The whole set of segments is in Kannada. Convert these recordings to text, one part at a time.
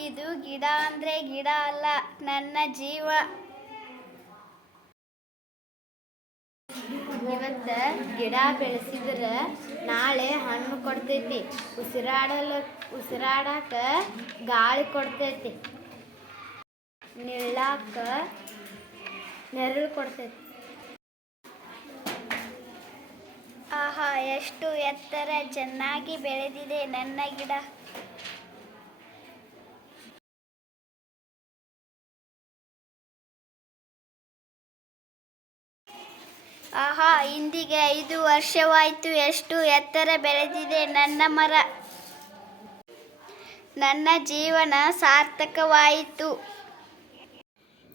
ಇದು ಗಿಡ ಅಂದ್ರೆ ಗಿಡ ಅಲ್ಲ, ನನ್ನ ಜೀವ. ಇವತ್ತ ಗಿಡ ಬೆಳೆಸಿದ್ರ ನಾಳೆ ಹಣ್ಣು ಕೊಡ್ತೈತಿ, ಉಸಿರಾಡಾಕ ಗಾಳಿ ಕೊಡ್ತೈತಿ, ನಿಲ್ಲಾಕ ನೆರಳು ಕೊಡ್ತೈತಿ. ಆಹಾ, ಎಷ್ಟು ಎತ್ತರ ಚೆನ್ನಾಗಿ ಬೆಳೆದಿದೆ ನನ್ನ ಗಿಡ. ಆಹಾ, ಇಂದಿಗೆ 5 ವರ್ಷವಾಯ್ತು, ಎಷ್ಟು ಎತ್ತರ ಬೆಳೆದಿದೆ ನನ್ನ ಮರ. ನನ್ನ ಜೀವನ ಸಾರ್ಥಕವಾಯಿತು.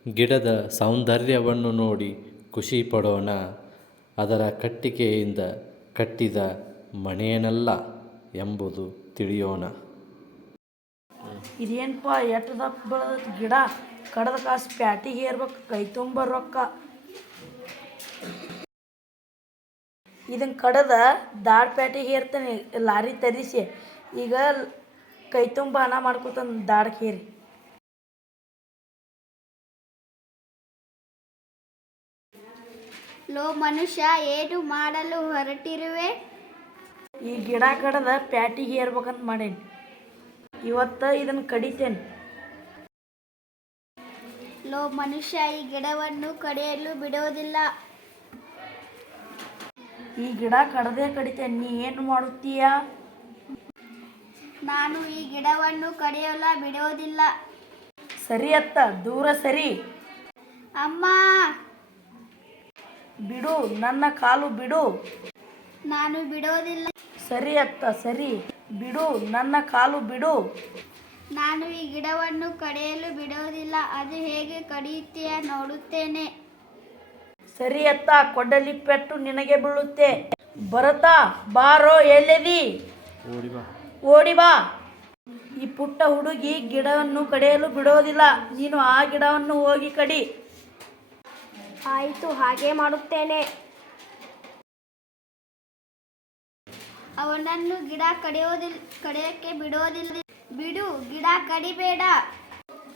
ಗಿಡದ ಸೌಂದರ್ಯವನ್ನು ನೋಡಿ ಖುಷಿ ಪಡೋಣ. ಅದರ ಕಟ್ಟಿಗೆಯಿಂದ ಕಟ್ಟಿದ ಮನೆಯನ್ನಲ್ಲ ಎಂಬುದು ತಿಳಿಯೋಣ. ಇದೇನಪ್ಪ ಎಟ್ಟದಪ್ಪ ಬೆಳೆದ ಗಿಡ, ಕಡದ ಕಾಸು ಪ್ಯಾಟಿಗೆ ಏರ್ಬೇಕು, ಕೈ ತುಂಬ ರೊಕ್ಕ. ಇದನ್ನ ಕಡದ ದಾಡ್ ಪ್ಯಾಟಿಗೆ ಏರ್ತಾನೆ ಲಾರಿ ತರಿಸಿ, ಈಗ ಕೈ ತುಂಬ ಹಣ ಮಾಡ್ಕೊತಾನ ದಾಡ್ಗೆ ಏರಿ. ಲೋ ಮನುಷ್ಯ, ಏನು ಮಾಡಲು ಹೊರಟಿರುವೆ? ಈ ಗಿಡ ಕಡದ ಪ್ಯಾಟಿಗೆ ಏರ್ಬೇಕಂತ ಮಾಡೇನಿ. ಇವತ್ತ ಇದನ್ನ ಕಡಿತೇನೆ. ಲೋ ಮನುಷ್ಯ, ಈ ಗಿಡವನ್ನು ಕಡಿಯಲು ಬಿಡೋದಿಲ್ಲ. ಈ ಗಿಡ ಕಡದೇ ಕಡಿತೇನೆ, ನೀ ಏನು ಮಾಡುತ್ತೀಯ? ನಾನು ಈ ಗಿಡವನ್ನು ಕಡಿಯಲು ಬಿಡೋದಿಲ್ಲ. ಸರಿ ಅತ್ತ, ದೂರ ಸರಿ. ಅಮ್ಮ, ಬಿಡು, ನನ್ನ ಕಾಲು ಬಿಡು. ನಾನು ಬಿಡೋದಿಲ್ಲ. ಸರಿ ಅತ್ತ ಸರಿ, ಬಿಡು, ನನ್ನ ಕಾಲು ಬಿಡು. ನಾನು ಈ ಗಿಡವನ್ನು ಕಡಿಯಲು ಬಿಡೋದಿಲ್ಲ. ಅದು ಹೇಗೆ ಕಡಿಯುತ್ತೀಯ ನೋಡುತ್ತೇನೆ. ಸರಿ ಅತ್ತ, ಕೊಡ್ಡಲಿ ಪೆಟ್ಟು ನಿನಗೆ ಬೀಳುತ್ತೆ. ಬರತಾ, ಬಾರೋ, ಎಲ್ಲೆದಿ? ಓಡಿ ಬಾ. ಈ ಪುಟ್ಟ ಹುಡುಗಿ ಗಿಡವನ್ನು ಕಡಿಯಲು ಬಿಡೋದಿಲ್ಲ. ನೀನು ಆ ಗಿಡವನ್ನು ಹೋಗಿ ಕಡಿ. ಆಯಿತು, ಹಾಗೆ ಮಾಡುತ್ತೇನೆ. ಅವನನ್ನು ಗಿಡ ಕಡಿಯೋಕ್ಕೆ ಬಿಡೋದಿಲ್ಲ. ಬಿಡು, ಗಿಡ ಕಡಿಬೇಡ.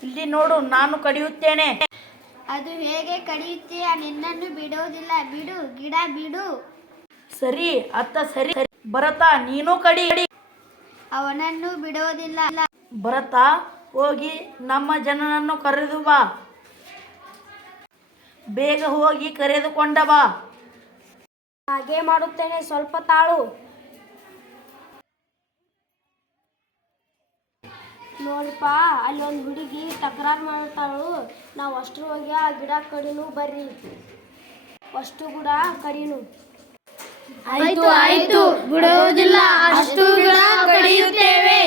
ಇಲ್ಲಿ ನೋಡು, ನಾನು ಕಡಿಯುತ್ತೇನೆ. ಅದು ಹೇಗೆ ಕಡಿಯುತ್ತೀಯ? ನಿನ್ನನ್ನು ಬಿಡೋದಿಲ್ಲ. ಬಿಡು, ಗಿಡ ಬಿಡು. ಸರಿ ಅತ್ತ ಸರಿ. ಬರತಾ, ನೀನು ಕಡಿ. ಅವನನ್ನು ಬಿಡೋದಿಲ್ಲ. ಬರತಾ, ಹೋಗಿ ನಮ್ಮ ಜನನನ್ನು ಕರೆದು ಬಾ. ಬೇಗ ಹೋಗಿ ಕರೆದುಕೊಂಡ ಬಾ. ಹಾಗೆ ಮಾಡುತ್ತೇನೆ, ಸ್ವಲ್ಪ ತಾಳು. ನೋಡಪ್ಪ, ಅಲ್ಲಿ ಒಂದು ಹುಡುಗಿ ತಕರಾರು ಮಾಡ್ತಾಳು. ನಾವು ಅಷ್ಟು ಹೋಗಿ ಆ ಗಿಡ ಕಡಿನು ಬರ್ರಿ. ಅಷ್ಟು ಗಿಡ ಕಡಿನು. ಆಯ್ತು ಆಯ್ತು, ಬಿಡುವುದಿಲ್ಲ, ಅಷ್ಟು ಗಿಡ ಕಡಿಯುತ್ತೇವೆ.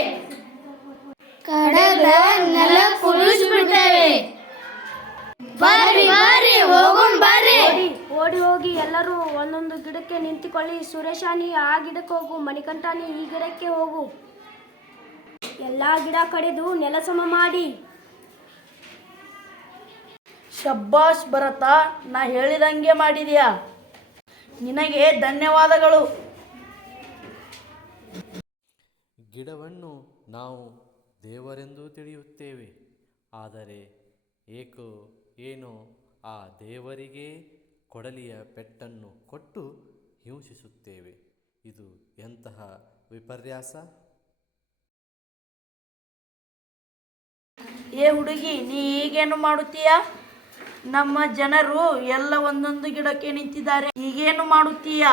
ಕಡದ ನೆಲ ಕುಳಿಸ್ಬಿಡ್ತೇವೆ. ಬರ್ರಿ ಬರ್ರಿ, ಹೋಗೋಣ ಬರ್ರಿ. ಓಡಿ ಹೋಗಿ ಎಲ್ಲರೂ ಒಂದೊಂದು ಗಿಡಕ್ಕೆ ನಿಂತುಕೊಳ್ಳಿ. ಸುರೇಶ, ನೀ ಆ ಗಿಡಕ್ಕೆ ಹೋಗು. ಮಣಿಕಂಠ, ನೀ ಈ ಗಿಡಕ್ಕೆ ಹೋಗು. ಎಲ್ಲ ಗಿಡ ಕಡಿದು ನೆಲ ಸಮ ಮಾಡಿ. ಶಬ್ಬಾಷ್ ಭರತ, ನಾ ಹೇಳಿದಂಗೆ ಮಾಡಿದ್ಯಾ. ನಿನಗೆ ಧನ್ಯವಾದಗಳು. ಗಿಡವನ್ನು ನಾವು ದೇವರೆಂದು ತಿಳಿಯುತ್ತೇವೆ, ಆದರೆ ಏಕೋ ಏನೋ ಆ ದೇವರಿಗೆ ಕೊಡಲಿಯ ಪೆಟ್ಟನ್ನು ಕೊಟ್ಟು ಹಿಂಸಿಸುತ್ತೇವೆ. ಇದು ಎಂತಹ ವಿಪರ್ಯಾಸ! ಏ ಹುಡುಗಿ, ನೀ ಈಗೇನು ಮಾಡುತ್ತೀಯ? ನಮ್ಮ ಜನರು ಎಲ್ಲ ಒಂದೊಂದು ಗಿಡಕ್ಕೆ ನಿಂತಿದ್ದಾರೆ, ಈಗೇನು ಮಾಡುತ್ತೀಯ?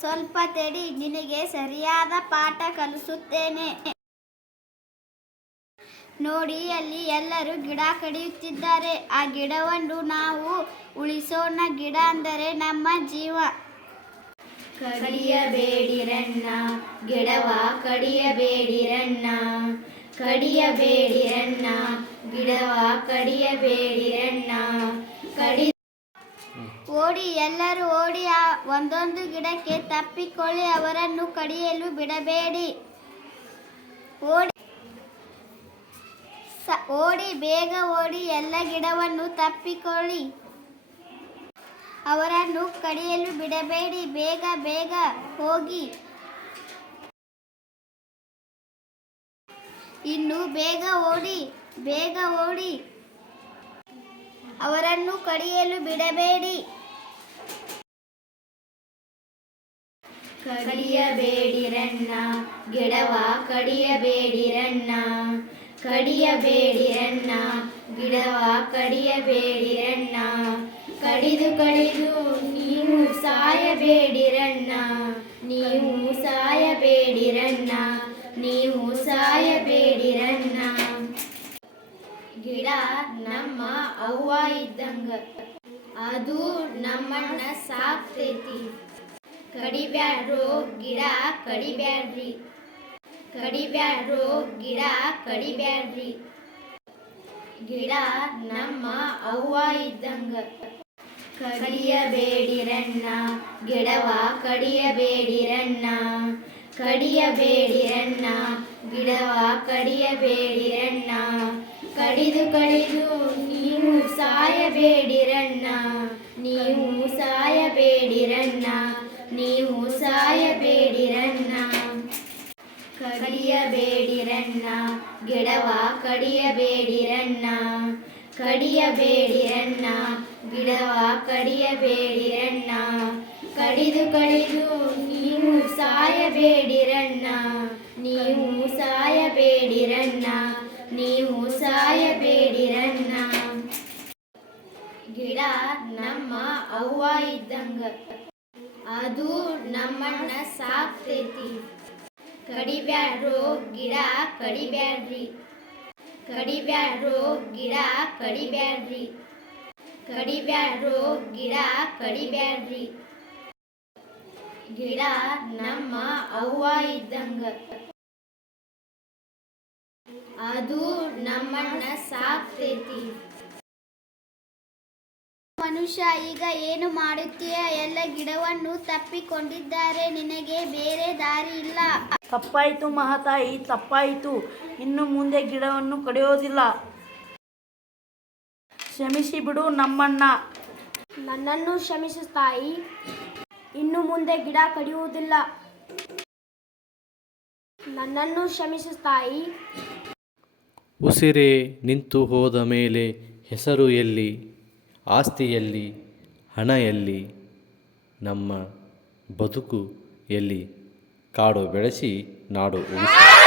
ಸ್ವಲ್ಪ ತಡಿ, ನಿನಗೆ ಸರಿಯಾದ ಪಾಠ ಕಲಿಸುತ್ತೇನೆ. ನೋಡಿ, ಅಲ್ಲಿ ಎಲ್ಲರೂ ಗಿಡ ಕಡಿಯುತ್ತಿದ್ದಾರೆ. ಆ ಗಿಡವನ್ನು ನಾವು ಉಳಿಸೋಣ. ಗಿಡ ಅಂದರೆ ನಮ್ಮ ಜೀವ. ಕಡಿಯಬೇಡಿರಣ್ಣ ಗಿಡವ, ಕಡಿಯಬೇಡಿರಣ್ಣ, ಕಡಿಯಬೇಡಿರಣ್ಣ ಗಿಡವ, ಕಡಿಯಬೇಡಿರಣ್ಣ. ಓಡಿ, ಎಲ್ಲರೂ ಓಡಿ. ಒಂದೊಂದು ಗಿಡಕ್ಕೆ ತಪ್ಪಿಕೊಳ್ಳಿ. ಅವರನ್ನು ಕಡಿಯಲು ಬಿಡಬೇಡಿ. ಓಡಿ, ಬೇಗ ಓಡಿ. ಎಲ್ಲ ಗಿಡವನ್ನು ತಪ್ಪಿಕೊಳ್ಳಿ. ಅವರನ್ನು ಕಡಿಯಲು ಬಿಡಬೇಡಿ. ಬೇಗ ಬೇಗ ಹೋಗಿ. ಇನ್ನು ಬೇಗ ಓಡಿ ಅವರನ್ನು ಕಡಿಯಲು ಬಿಡಬೇಡಿ. ಕಡಿಯಬೇಡಿರಣ್ಣ ಗಿಡವ ಕಡಿಯಬೇಡಿರಣ್ಣ ಗಿಡವ ಕಡಿಯಬೇಡಿರಣ್ಣ ಕಡಿದು ನೀವು ಸಾಯಬೇಡಿರಣ್ಣ ಗಿಡ ನಮ್ಮ ಅವ್ವ ಇದ್ದಂಗ ಅದು ನಮ್ಮನ್ನ ಸಾಕ್ತೈತಿ. ಕಡಿಬ್ಯಾಡ್ರೋ ಗಿಡ ಕಡಿಬ್ಯಾಡ್ರಿ ಗಿಡ ನಮ್ಮ ಅವ್ವ ಇದ್ದಂಗ. ಕಡಿಯಬೇಡಿರಣ್ಣ ಗಿಡವ ಕಡಿಯಬೇಡಿರಣ್ಣ ಗಿಡವ ಕಡಿಯಬೇಡಿರಣ್ಣ ಕಡಿದು ನೀವು ಸಾಯಬೇಡಿರಣ್ಣ ಕಡಿಯಬೇಡಿರಣ್ಣ ಗಿಡವ ಕಡಿಯಬೇಡಿರಣ್ಣ ಗಿಡವ ಕಡಿಯಬೇಡಿರಣ್ಣ ಕಡಿದು ನೀವು ಸಾಯಬೇಡಿರಣ್ಣ ಗಿಡ ನಮ್ಮ ಅವ್ವ ಇದ್ದಂಗ ಅದು ನಮ್ಮನ್ನ ಸಾಕ್ತೈತಿ. ಕಡಿಬ್ಯಾಡ್ರೋ ಗಿಡ ಕಡಿಬ್ಯಾಡ್ರಿ ಗಿಡ ನಮ್ಮ ಅವ್ವ ಇದ್ದಂಗ ಅದು ನಮ್ಮನ್ನ ಸಾಕ್ತೈತಿ. ಮನುಷ್ಯ ಈಗ ಏನು ಮಾಡುತ್ತೀಯ? ಎಲ್ಲ ಗಿಡವನ್ನು ತಪ್ಪಿಕೊಂಡಿದ್ದಾರೆ, ನಿನಗೆ ಬೇರೆ ದಾರಿ ಇಲ್ಲ. ತಪ್ಪಾಯಿತು ಮಹಾತಾಯಿ, ತಪ್ಪಾಯಿತು. ಇನ್ನು ಮುಂದೆ ಗಿಡವನ್ನು ಕಡಿಯೋದಿಲ್ಲ. ಕ್ಷಮಿಸಿ ಬಿಡು ನಮ್ಮಣ್ಣ. ನನ್ನನ್ನು ಕ್ಷಮಿಸು ತಾಯಿ, ಇನ್ನು ಮುಂದೆ ಗಿಡ ಕಡಿಯುವುದಿಲ್ಲ. ನನ್ನನ್ನು ಕ್ಷಮಿಸು ತಾಯಿ. ಉಸಿರೇ ನಿಂತು ಹೋದ ಮೇಲೆ ಹೆಸರು ಎಲ್ಲಿ, ಆಸ್ತಿ ಎಲ್ಲಿ, ಹಣ ಎಲ್ಲಿ, ನಮ್ಮ ಬದುಕು ಎಲ್ಲಿ? ಕಾಡು ಬೆಳೆಸಿ ನಾಡು ಉಳಿಸಿ.